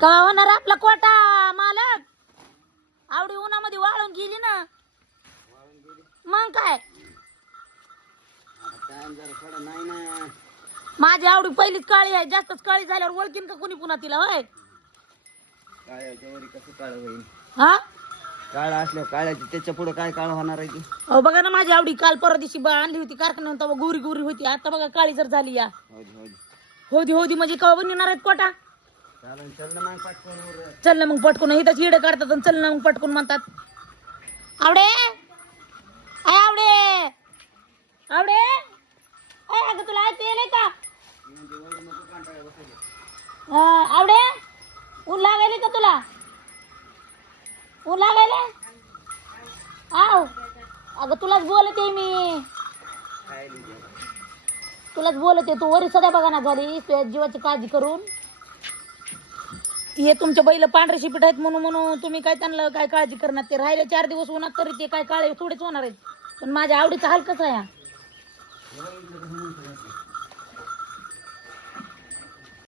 का होणार आपला कोटा मालक? आवडी उन्हामध्ये वाळून गेली ना. मग काय माझी आवडी पहिलीच काळी आहे. जास्तच काळी झाल्यावर ओळखीन का कोणी पुन्हा तिला? होय कसं काळ होईल? हा काळ असल्यावर काळाची त्याच्या पुढे काय काळ होणार आहे ती? अहो बघा ना, माझी आवडी काल परवा दिवशी आणली होती कारखान्यात, तेव्हा गोरी गोरी होती. आता बघा काळी जर झाली या. होदी होदी म्हणजे कवा बनणार आहेत कोटा? चल ना मग पटकून. इथं हिड काढतात आणि चल ना मग पटकून म्हणतात. आवडे आवडे आवडे अगं तुला ऐकू येईल का? आवडे ऊन लागायले का तुला? ऊन लागायले? आव अगं तुलाच बोलते मी, तुलाच बोलते. तू वरी सध्या बघा ना झाली तुझ्या जीवाची काळजी करून. हे तुमच्या बैल पांढरे शिपीट आहेत म्हणून तुम्ही काय त्यांना काय काळजी करणार? ते राहिले 4 दिवस उन्हात तरी ते काय काळे थोडेच होणार आहेत. पण माझ्या आवडीचा हाल कसा आहे?